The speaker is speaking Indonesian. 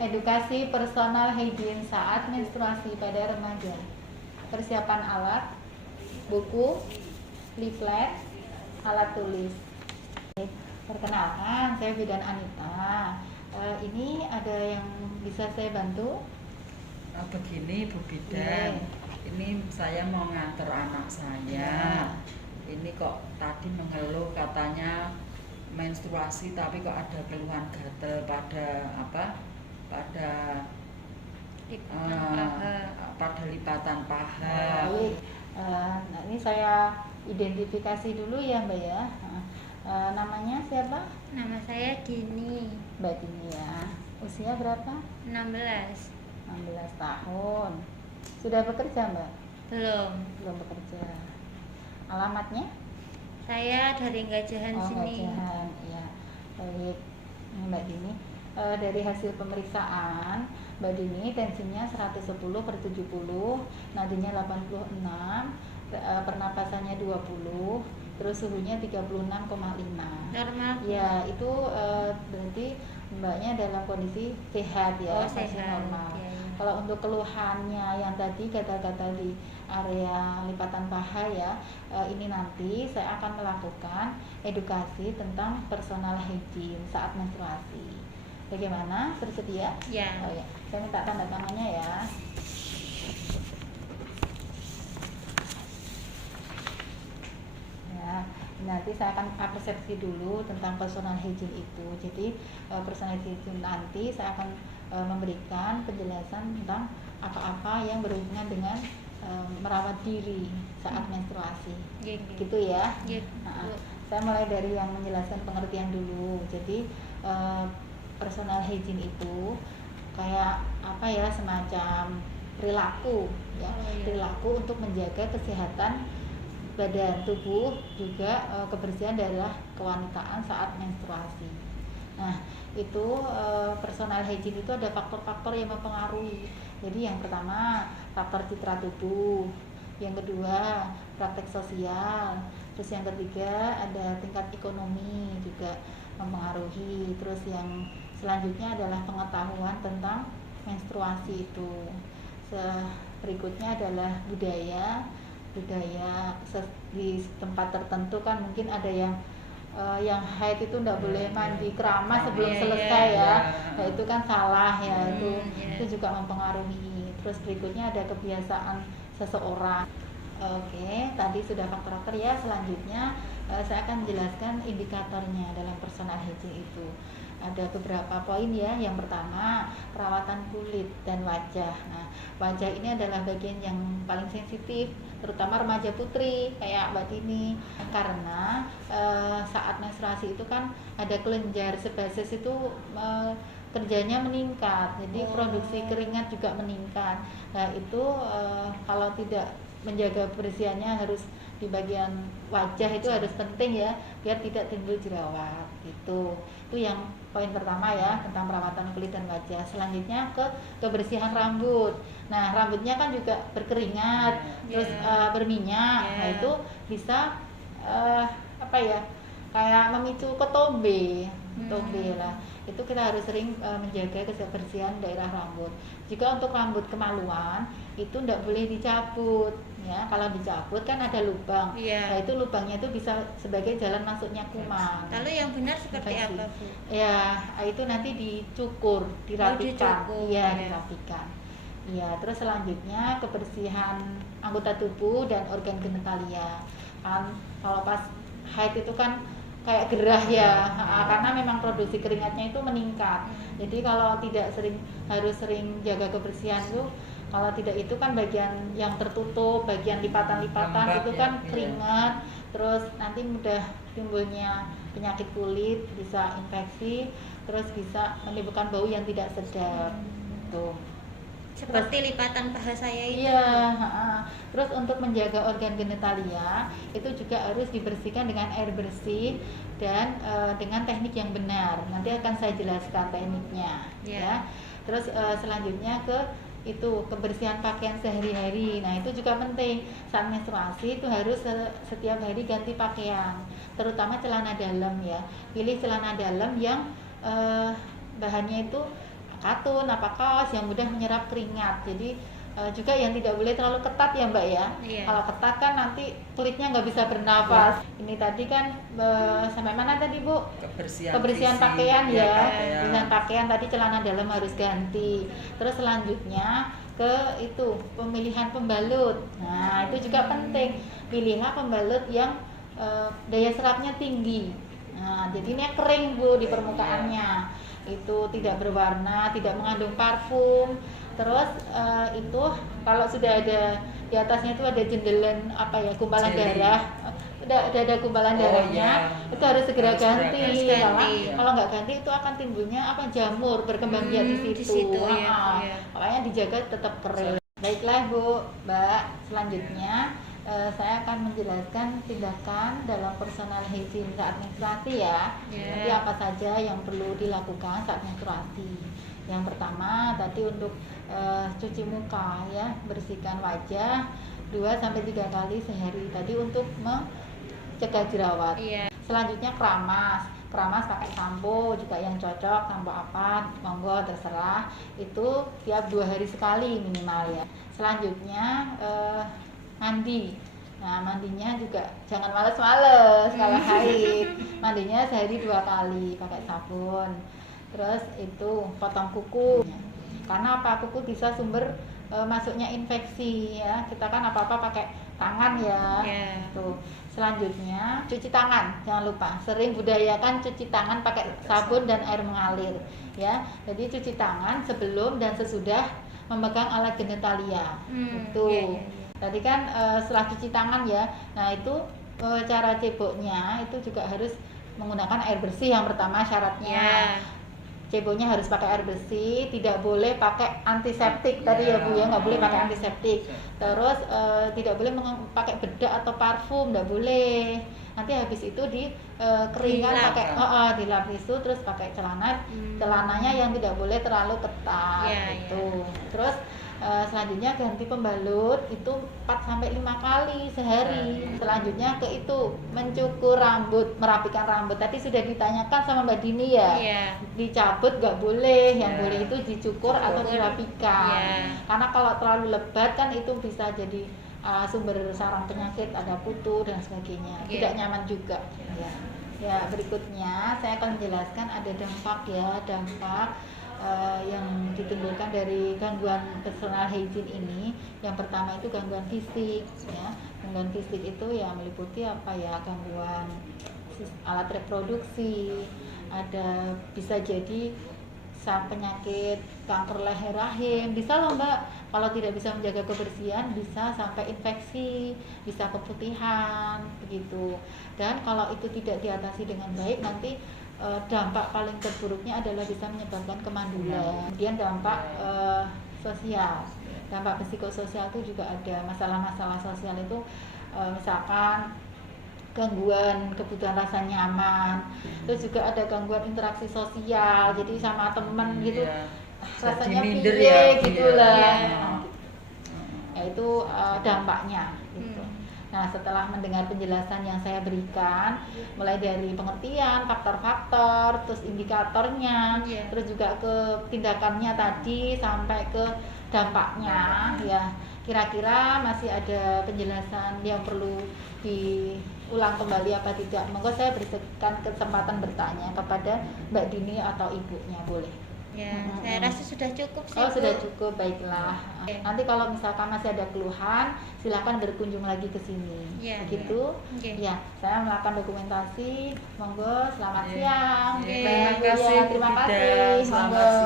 Edukasi personal hygiene saat menstruasi pada remaja. Persiapan alat, buku, leaflet, alat tulis. Perkenalkan, saya Bidan Anita. Ini ada yang bisa saya bantu? Begini Bu Bidan, ini saya mau nganter anak saya. Ini kok tadi mengeluh katanya menstruasi, tapi kok ada keluhan gatal pada lipatan paha. Nah, ini saya identifikasi dulu ya Mbak ya. Namanya siapa? Nama saya Dini. Mbak Dini ya. Usia berapa? 16. 16 tahun. Sudah bekerja Mbak? Belum. Belum bekerja. Alamatnya? Saya dari Gajahan sini. Gajahan, ya. Baik, Mbak Dini. Dari hasil pemeriksaan, Mbak Dini tensinya 110/70, nadinya 86, pernapasannya 20, terus suhunya 36,5. Normal. Ya, itu berarti Mbaknya dalam kondisi sehat ya, masih sehat. normal. Ya. Kalau untuk keluhannya yang tadi kata-kata di area lipatan paha ya, ini nanti saya akan melakukan edukasi tentang personal hygiene saat menstruasi. Bagaimana? Bersedia? Ya. Oh ya, saya minta tanda tangannya ya. Ya, nanti saya akan persepsi dulu tentang personal hygiene itu. Jadi personal hygiene nanti saya akan memberikan penjelasan tentang apa-apa yang berhubungan dengan merawat diri saat menstruasi. Gitu ya. Nah, saya mulai dari yang menjelaskan pengertian dulu. Jadi personal hygiene itu kayak apa ya, semacam perilaku ya. Perilaku untuk menjaga kesehatan badan tubuh, juga kebersihan darah kewanitaan saat menstruasi. Nah, itu personal hygiene itu ada faktor-faktor yang mempengaruhi. Jadi yang pertama faktor citra tubuh, yang kedua praktek sosial, terus yang ketiga ada tingkat ekonomi juga mempengaruhi, terus yang selanjutnya adalah pengetahuan tentang menstruasi itu. Berikutnya adalah budaya di tempat tertentu kan mungkin ada yang haid itu tidak boleh mandi keramas sebelum selesai ya. Nah, itu kan salah ya, itu juga mempengaruhi. Terus berikutnya ada kebiasaan seseorang. Oke, tadi sudah faktor-faktor ya. Selanjutnya saya akan menjelaskan indikatornya dalam personal hygiene itu. Ada beberapa poin ya. Yang pertama, perawatan kulit dan wajah. Nah, wajah ini adalah bagian yang paling sensitif, terutama remaja putri kayak Mbak Dini, karena saat menstruasi itu kan ada kelenjar sebases itu kerjanya meningkat, jadi produksi keringat juga meningkat. Nah, itu kalau tidak menjaga kebersihannya harus di bagian wajah itu harus penting ya, biar tidak timbul jerawat gitu. Itu yang poin pertama ya, tentang perawatan kulit dan wajah. Selanjutnya ke kebersihan rambut. Nah, rambutnya kan juga berkeringat, terus berminyak. Nah, itu bisa kayak memicu ketombe lah. Itu kita harus sering menjaga kebersihan daerah rambut. Jika untuk rambut kemaluan itu tidak boleh dicabut ya. Kalau dicabut kan ada lubang. Nah, itu lubangnya itu bisa sebagai jalan masuknya kuman. Lalu yang benar seperti apa, Bu? Ya, itu nanti dicukur, dirapikan. Iya, dirapikan. Ya, terus selanjutnya kebersihan anggota tubuh dan organ genitalia. Kan kalau pas haid itu kan kayak gerah ya, karena memang produksi keringatnya itu meningkat. Jadi kalau tidak harus sering jaga kebersihan tuh. Kalau tidak itu kan bagian yang tertutup, bagian lipatan-lipatan itu kan keringat, terus nanti mudah timbulnya penyakit kulit, bisa infeksi, terus bisa menimbulkan bau yang tidak sedap. Tuh. Seperti lipatan paha saya itu. Iya, terus untuk menjaga organ genitalia itu juga harus dibersihkan dengan air bersih dan dengan teknik yang benar. Nanti akan saya jelaskan tekniknya ya. Terus selanjutnya itu kebersihan pakaian sehari-hari. Nah, itu juga penting. Saat menstruasi itu harus setiap hari ganti pakaian, terutama celana dalam ya. Pilih celana dalam yang bahannya itu katun, apa kaos yang mudah menyerap keringat. Jadi juga yang tidak boleh terlalu ketat ya Mbak ya. Iya. Kalau ketat kan nanti kulitnya nggak bisa bernafas. Ini tadi kan sampai mana tadi Bu? Kebersihan fisik, pakaian ya. pakaian. Kebersihan pakaian tadi celana dalam harus ganti. Terus selanjutnya ke itu pemilihan pembalut. Nah itu juga penting. Pilihlah pembalut yang daya serapnya tinggi. Nah jadinya kering Bu di permukaannya. Itu tidak berwarna, tidak mengandung parfum. Terus itu kalau sudah ada di atasnya itu ada jendelan apa ya, gumpalan Jelly. darah, udah ada gumpalan darahnya, itu harus segera ganti. ganti. Kalau nggak ganti itu akan timbulnya apa, jamur berkembang biak di Di situ. situ, ya, ya. Makanya dijaga tetap kering. Baiklah Bu, Mbak, selanjutnya saya akan menjelaskan tindakan dalam personal hygiene saat menstruasi ya. Ya. Jadi apa saja yang perlu dilakukan saat menstruasi. Yang pertama tadi untuk cuci muka ya, bersihkan wajah 2-3 kali sehari tadi untuk mencegah jerawat. Iya. Selanjutnya keramas pakai sampo juga yang cocok, sampo apa monggo terserah, itu tiap 2 hari sekali minimal ya. Selanjutnya mandi. Nah mandinya juga jangan males-males kalau haid, mandinya sehari 2 kali pakai sabun. Terus itu potong kuku, karena apa, kuku bisa sumber masuknya infeksi ya. Kita kan apa-apa pakai tangan ya. Yeah. Tuh. Selanjutnya cuci tangan, jangan lupa. Sering budayakan cuci tangan pakai sabun dan air mengalir ya. Jadi cuci tangan sebelum dan sesudah memegang alat genitalia. Itu. Yeah. Tadi kan setelah cuci tangan ya. Nah, itu cara ceboknya itu juga harus menggunakan air bersih yang pertama syaratnya. Yeah. Ceboknya harus pakai air bersih, tidak boleh pakai antiseptik tadi ya Bu ya, nggak boleh pakai antiseptik. Terus tidak boleh pakai bedak atau parfum, nggak boleh. Nanti habis itu keringkan Dilap. pakai dilap itu, terus pakai celananya yang tidak boleh terlalu ketat gitu. Terus selanjutnya ganti pembalut itu 4-5 kali sehari. Selanjutnya ke itu mencukur rambut, merapikan rambut. Tadi sudah ditanyakan sama Mbak Dini ya. Dicabut nggak boleh, yang boleh itu dicukur atau dirapikan. Karena kalau terlalu lebat kan itu bisa jadi sumber sarang penyakit, ada kutu dan sebagainya. Tidak nyaman juga. Ya, berikutnya saya akan menjelaskan ada dampak yang ditimbulkan dari gangguan personal hygiene ini. Yang pertama itu gangguan fisik ya. Gangguan fisik itu ya meliputi apa ya, gangguan alat reproduksi, ada bisa jadi penyakit kanker leher rahim, bisa loh Mbak, kalau tidak bisa menjaga kebersihan bisa sampai infeksi, bisa keputihan begitu. Dan kalau itu tidak diatasi dengan baik nanti dampak paling terburuknya adalah bisa menyebabkan kemandulan. Kemudian dampak sosial, dampak psikososial itu juga ada. Masalah-masalah sosial itu misalkan gangguan kebutuhan rasa nyaman, terus juga ada gangguan interaksi sosial, jadi sama temen gitu rasanya piye gitulah. Ya itu dampaknya gitu. Nah, setelah mendengar penjelasan yang saya berikan, mulai dari pengertian, faktor-faktor, terus indikatornya, terus juga ke tindakannya tadi, sampai ke dampaknya, ya kira-kira masih ada penjelasan yang perlu diulang kembali apa tidak? Monggo saya berikan kesempatan bertanya kepada Mbak Dini atau ibunya, boleh? Ya, saya rasa sudah cukup sih. Oh, Bu. sudah cukup, baiklah. Nanti kalau misalkan masih ada keluhan, silakan berkunjung lagi ke sini. Begitu? Ya, saya melakukan dokumentasi. Monggo, selamat siang. Terima kasih. Terima kasih. Monggo.